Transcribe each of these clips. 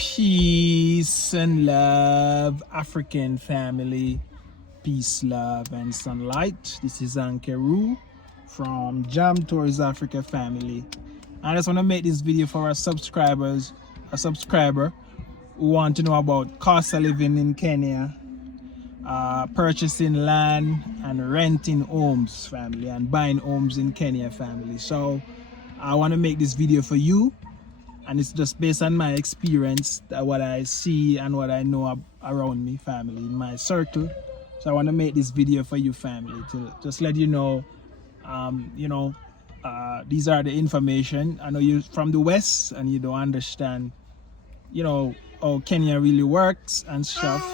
Peace and love, African family. Peace, love, and sunlight. This is Ankeru from Jam Tours Africa family. I just want to make this video for our subscribers, a subscriber who want to know about cost of living in Kenya, purchasing land and renting homes, family, and buying homes in Kenya, family. So I want to make this video for you, and it's just based on my experience, that what I see and what I know around me, family, in my circle. So I want to make this video for you, family, to just let you know, these are the information. I know you're from the West and you don't understand, how Kenya really works and stuff.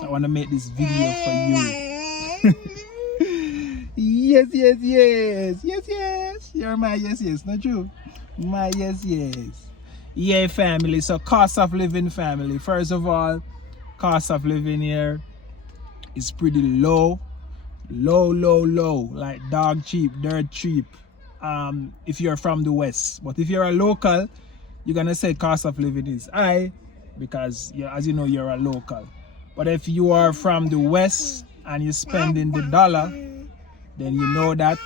So I want to make this video for you. Yes. You're my yes, not you. My yes. Yeah, family. So cost of living, family. First of all, cost of living here is pretty low. Like dog cheap, dirt cheap. If you're from the West. But if you're a local, you're gonna say cost of living is high because as you know, you're a local. But if you are from the West and you're spending the dollar, then you know that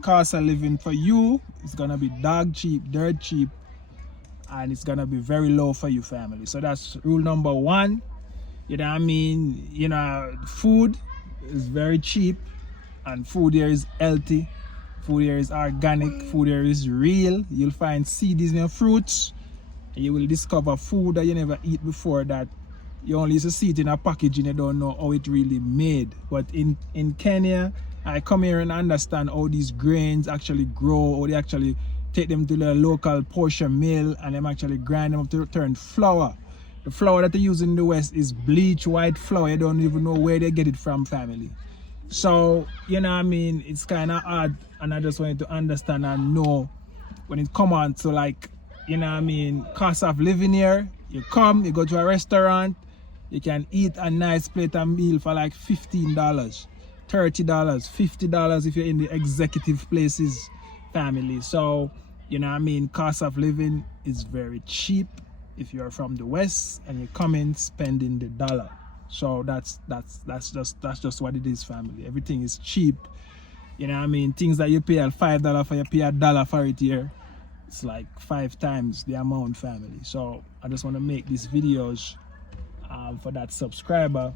cost of living for you is gonna be dog cheap, dirt cheap, and it's gonna be very low for you, family. So that's rule number one. You know what I mean? Food is very cheap, and food here is healthy. Food here is organic. Food here is real. You'll find seeds in your fruits. And you will discover food that you never eat before, that you only used to see it in a package and you don't know how it really made. But in Kenya, I come here and understand how these grains actually grow, how they actually take them to the local portion mill and them actually grind them up to turn flour. The flour that they use in the West is bleach white flour. You don't even know where they get it from, family. So, it's kind of hard, and I just want you to understand and know when it come on to cost of living here. You go to a restaurant, you can eat a nice plate of meal for like $15, $30, $50 if you're in the executive places, family. So, cost of living is very cheap if you're from the West and you come in spending the dollar. So that's just what it is, family. Everything is cheap. Things that you pay at $5 for, you pay $1 for it here. It's like 5 times the amount, family. So I just want to make these videos for that subscriber,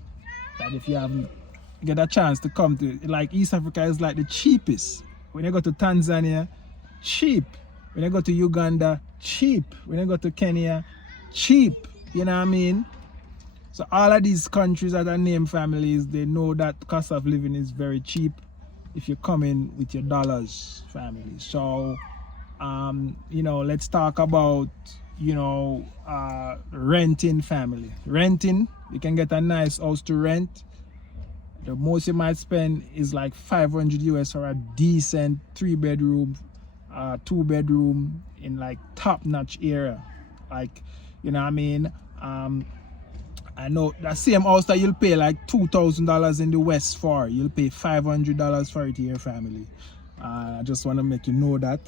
that if you haven't get a chance to come to, like, East Africa is like the cheapest. When you go to Tanzania, cheap. When you go to Uganda, cheap. When you go to Kenya, cheap. So all of these countries that are named, families, they know that cost of living is very cheap if you come in with your dollars, family. So let's talk about renting, family. Renting, you can get a nice house to rent. The most you might spend is like $500 US for a decent 3-bedroom, 2-bedroom in like top-notch area. I know that same house that you'll pay like $2,000 in the West for, you'll pay $500 for it here, family. I just want to make you know that.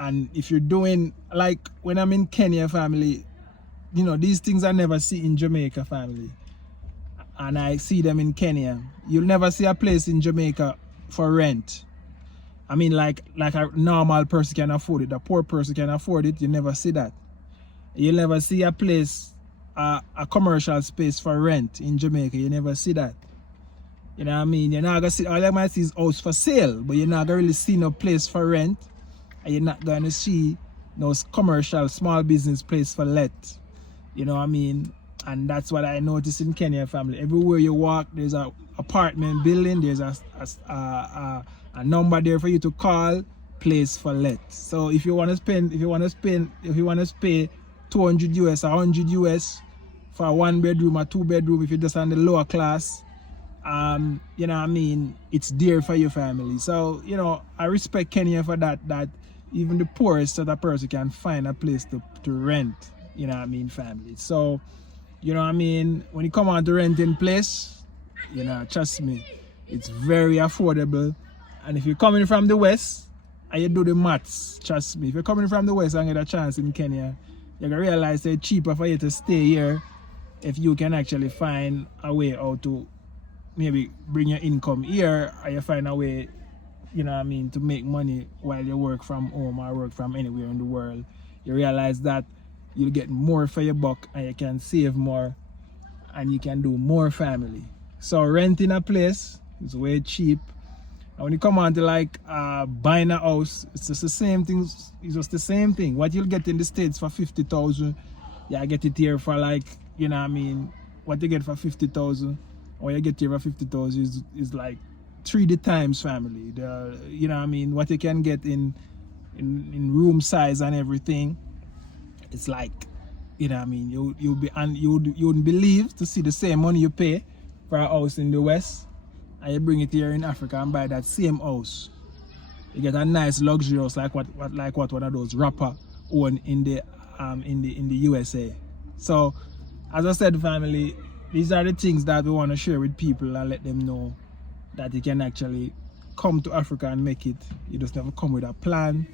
And if you're doing, like when I'm in Kenya, family, these things I never see in Jamaica, family. And I see them in Kenya. You'll never see a place in Jamaica for rent. Like a normal person can afford it. A poor person can afford it. You never see that. You'll never see a place, a commercial space for rent in Jamaica. You never see that. You're not gonna see, all you might see is house for sale, but you're not gonna really see no place for rent. And you're not gonna see no commercial small business place for let. And that's what I noticed in Kenya, family. Everywhere you walk, there's a apartment building, there's a number there for you to call, place for let. So if you want to pay $200 US or $100 US for a 1-bedroom or 2-bedroom, if you're just on the lower class, it's there for your family. So, I respect Kenya for that even the poorest of the person can find a place to rent, family. So, when you come on to renting place, trust me, it's very affordable. And if you're coming from the West and you do the maths, trust me, if you're coming from the West and get a chance in Kenya, you're gonna realize it's cheaper for you to stay here if you can actually find a way how to maybe bring your income here, or you find a way, you know what I mean, to make money while you work from home or work from anywhere in the world. You realize that you'll get more for your buck and you can save more and you can do more family. So renting a place is way cheap. And when you come on to like buying a house, it's just the same thing. It's just the same thing. What you'll get in the States for 50,000, yeah, I get it here for like, you know what I mean, what you get for 50,000, or you get here for 50,000 is like 3D times family. You know what I mean, what you can get in room size and everything, it's like, you know what I mean, you wouldn't believe to see the same money you pay for a house in the West, and you bring it here in Africa and buy that same house. You get a nice luxury house like what one of those rapper own in the USA. So as I said, family, these are the things that we want to share with people and let them know that you can actually come to Africa and make it. You just never come with a plan.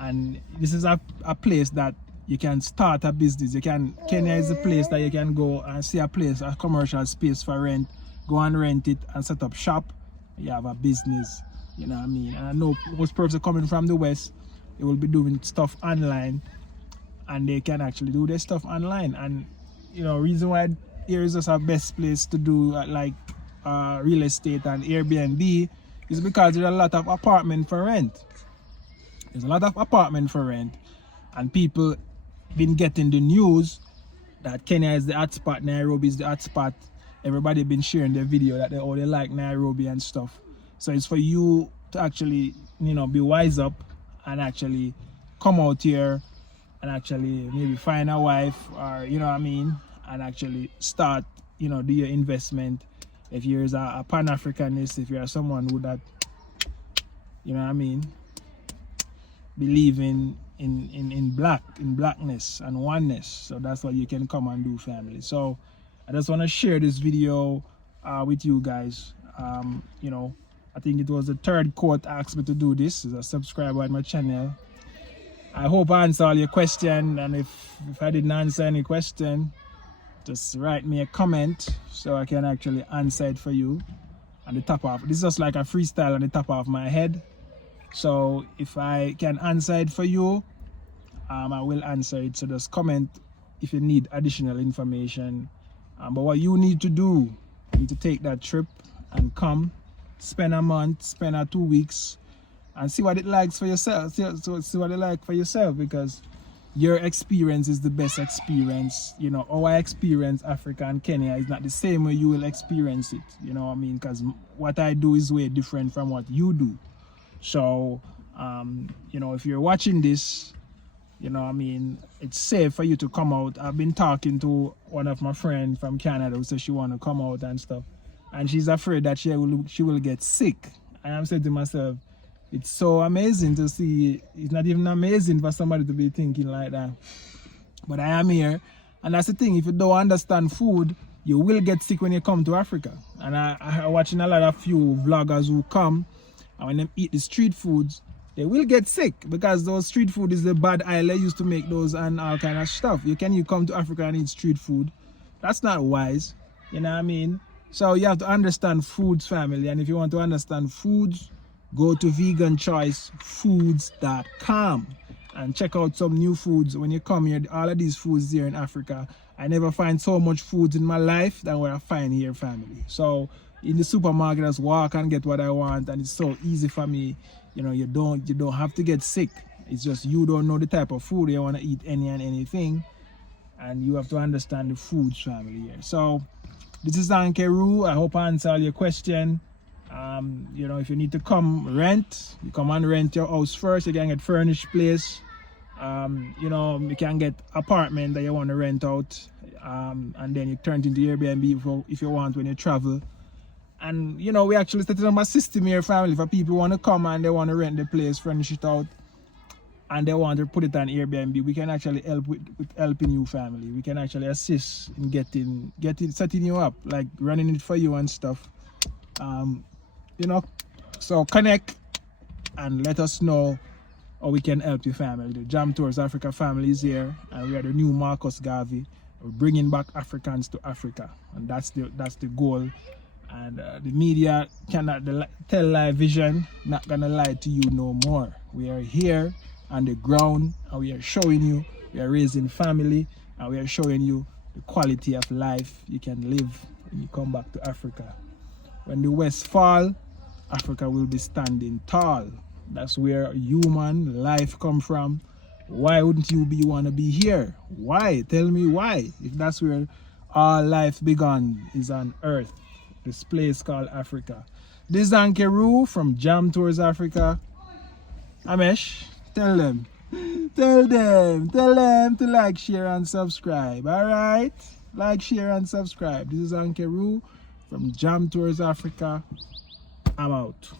And this is a place that you can start a business. Kenya is a place that you can go and see a place, a commercial space for rent, go and rent it and set up shop. You have a business, you know what I mean. And I know most persons coming from the West, they will be doing stuff online, and they can actually do their stuff online. And you know, reason why here is just our best place to do like real estate and Airbnb is because there's a lot of apartment for rent. There's a lot of apartment for rent, and people been getting the news that Kenya is the hotspot, Nairobi is the hotspot. Everybody been sharing their video that they like Nairobi and stuff. So it's for you to actually, you know, be wise up and actually come out here and actually maybe find a wife, or you know what I mean, and actually start, you know, do your investment. If you're a Pan-Africanist, if you're someone who that, you know what I mean, believe in blackness and oneness, so that's what you can come and do, family. So I just want to share this video with you guys. You know, I think it was the third court asked me to do this. As a subscriber on my channel, I hope I answer all your question, and if I didn't answer any question, just write me a comment so I can actually answer it for you. On the top of this is just like a freestyle on the top of my head. So if I can answer it for you, I will answer it. So just comment if you need additional information. But what you need to do, you need to take that trip and come, spend a month, spend 2 weeks, and see what it likes for yourself. See what it like for yourself, because your experience is the best experience. You know, our experience, Africa and Kenya, is not the same way you will experience it. You know what I mean? Because what I do is way different from what you do. So, you know, if you're watching this, you know, I mean, it's safe for you to come out. I've been talking to one of my friends from Canada who says she want to come out and stuff, and she's afraid that she will get sick. And I'm saying to myself, it's so amazing to see. It's not even amazing for somebody to be thinking like that. But I am here, and that's the thing. If you don't understand food, you will get sick when you come to Africa. And I'm watching a lot of few vloggers who come, and when they eat the street foods, they will get sick, because those street food is the bad oil they used to make those and all kind of stuff. You come to Africa and eat street food? That's not wise. You know what I mean? So you have to understand foods, family. And if you want to understand foods, go to veganchoicefoods.com and check out some new foods. When you come here, all of these foods here in Africa, I never find so much foods in my life than what I find here, family. So in the supermarket, I just walk and get what I want, and it's so easy for me. You know, you don't have to get sick. It's just you don't know the type of food you want to eat, any and anything, and you have to understand the foods, family, here. So this is Ankeru. I hope I answered all your question. You know, if you need to come rent, you come and rent your house first. You can get furnished place. You know, you can get apartment that you want to rent out, and then you turn it into Airbnb if you want when you travel. And you know, we actually started up a system here, family, for people who want to come and they want to rent the place, furnish it out, and they want to put it on Airbnb. We can actually help with helping you, family. We can actually assist in setting you up, like running it for you and stuff. You know, so connect and let us know how we can help your family. The Jam Tours Africa family is here, and we are the new Marcus Garvey. We're bringing back Africans to Africa, and that's the goal. And the media cannot tell lie vision, not gonna lie to you no more. We are here on the ground, and we are showing you, we are raising family, and we are showing you the quality of life you can live when you come back to Africa. When the West fall, Africa will be standing tall. That's where human life come from. Why wouldn't you want to be here? Why? Tell me why. If that's where all life began, is on Earth. This place called Africa. This is Ankeru from Jam Tours Africa. Amesh, tell them to like, share, and subscribe. Alright? Like, share, and subscribe. This is Ankeru from Jam Tours Africa. I'm out.